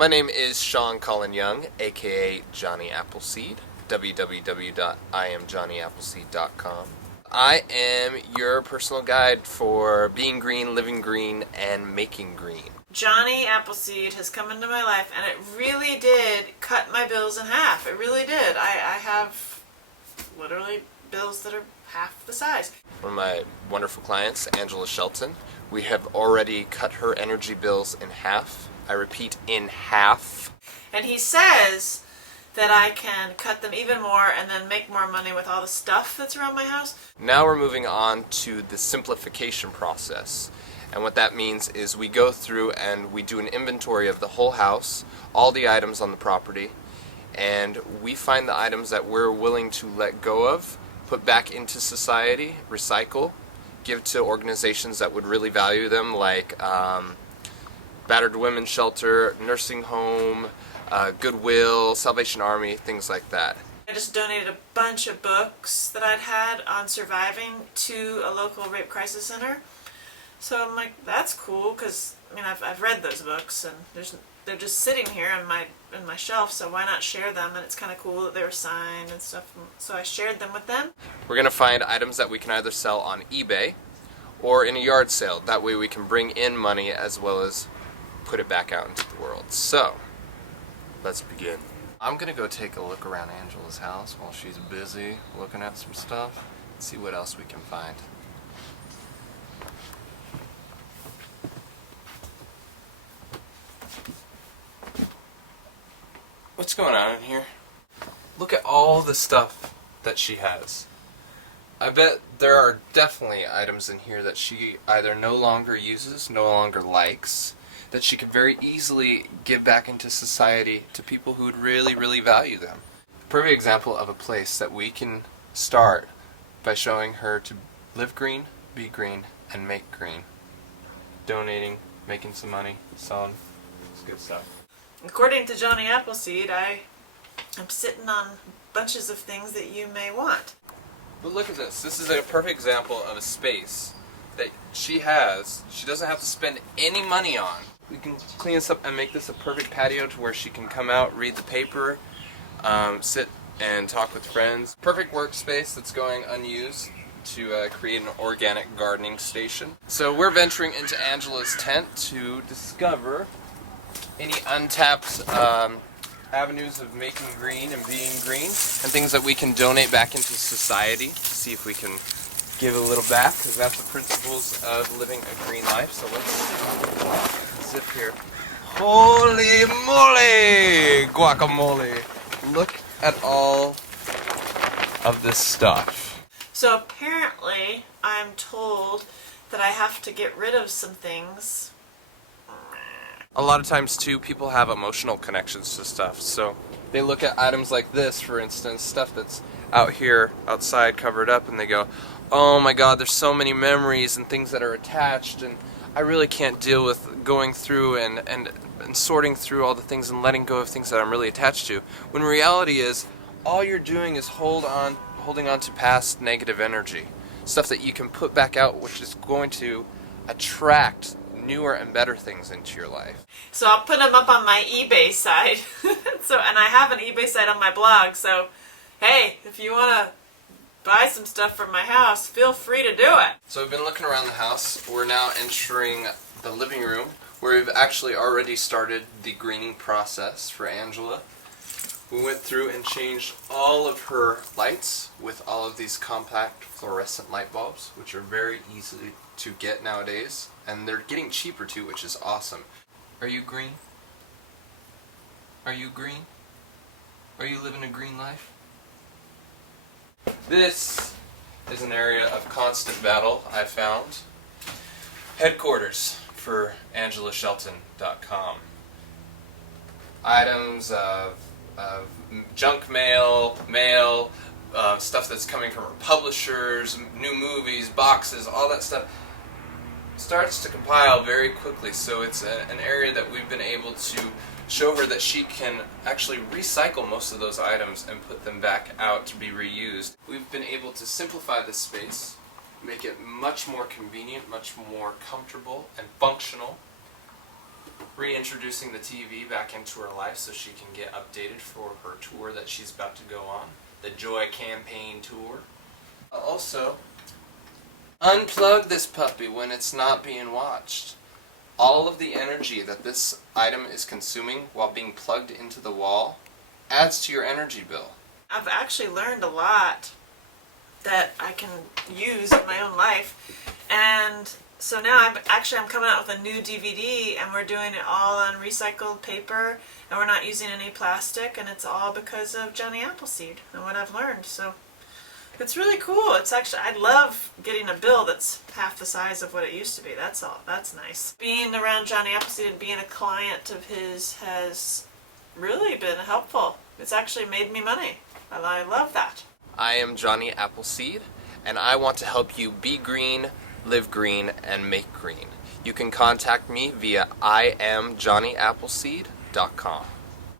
My name is Sean Colin Young, aka Johnny Appleseed, www.IamJohnnyAppleseed.com. I am your personal guide for being green, living green, and making green. Johnny Appleseed has come into my life, and it really did cut my bills in half. It really did. I have literally bills that are half the size. One of my wonderful clients, Angela Shelton, we have already cut her energy bills in half. I repeat, in half. And he says that I can cut them even more and then make more money with all the stuff that's around my house. Now we're moving on to the simplification process. And what that means is we go through and we do an inventory of the whole house, all the items on the property, and we find the items that we're willing to let go of, put back into society, recycle, give to organizations that would really value them, like Battered Women's Shelter, Nursing Home, Goodwill, Salvation Army, things like that. I just donated a bunch of books that I'd had on surviving to a local rape crisis center. So I'm like, that's cool, because I mean, I've read those books, and they're just sitting here on my shelf. So why not share them? And it's kind of cool that they were signed and stuff. So I shared them with them. We're gonna find items that we can either sell on eBay or in a yard sale. That way we can bring in money as well as put it back out into the world. So let's begin. I'm gonna go take a look around Angela's house while she's busy looking at some stuff. See what else we can find. What's going on in here? Look at all the stuff that she has. I bet there are definitely items in here that she either no longer uses, no longer likes, that she could very easily give back into society to people who would really, really value them. Perfect example of a place that we can start by showing her to live green, be green, and make green. Donating, making some money, selling. It's good stuff. According to Johnny Appleseed, I'm sitting on bunches of things that you may want. But look at this. This is a perfect example of a space that she has. She doesn't have to spend any money on. We can clean this up and make this a perfect patio to where she can come out, read the paper, sit and talk with friends. Perfect workspace that's going unused to create an organic gardening station. So we're venturing into Angela's tent to discover any untapped avenues of making green and being green, and things that we can donate back into society. See if we can give a little back, because that's the principles of living a green life. So let's zip here. Holy moly! Guacamole! Look at all of this stuff. So apparently, I'm told that I have to get rid of some things. A lot of times too, people have emotional connections to stuff, so they look at items like this, for instance, stuff that's out here, outside, covered up, and they go, oh my god, there's so many memories and things that are attached, and I really can't deal with going through and sorting through all the things and letting go of things that I'm really attached to. When reality is, all you're doing is holding on to past negative energy. Stuff that you can put back out, which is going to attract newer and better things into your life. So I'll put them up on my eBay site. And I have an eBay site on my blog, so hey, if you want to buy some stuff from my house, feel free to do it. So we've been looking around the house. We're now entering the living room, where we've actually already started the greening process for Angela. We went through and changed all of her lights with all of these compact fluorescent light bulbs, which are very easy to get nowadays, and they're getting cheaper too, which is awesome. Are you green? Are you green? Are you living a green life? This is an area of constant battle, I found. Headquarters for AngelaShelton.com. Items of junk mail, stuff that's coming from publishers, new movies, boxes, all that stuff starts to compile very quickly. So it's an area that we've been able to show her that she can actually recycle most of those items and put them back out to be reused. We've been able to simplify this space, make it much more convenient, much more comfortable and functional. reintroducing the TV back into her life so she can get updated for her tour that she's about to go on, the Joy Campaign Tour. Also, unplug this puppy when it's not being watched. All of the energy that this item is consuming while being plugged into the wall adds to your energy bill. I've actually learned a lot that I can use in my own life, and so now I'm coming out with a new DVD, and we're doing it all on recycled paper, and we're not using any plastic, and it's all because of Johnny Appleseed and what I've learned. So it's really cool. It's actually, I love getting a bill that's half the size of what it used to be. That's nice. Being around Johnny Appleseed and being a client of his has really been helpful. It's actually made me money. I love that. I am Johnny Appleseed, and I want to help you be green, live green, and make green. You can contact me via IamJohnnyAppleseed.com.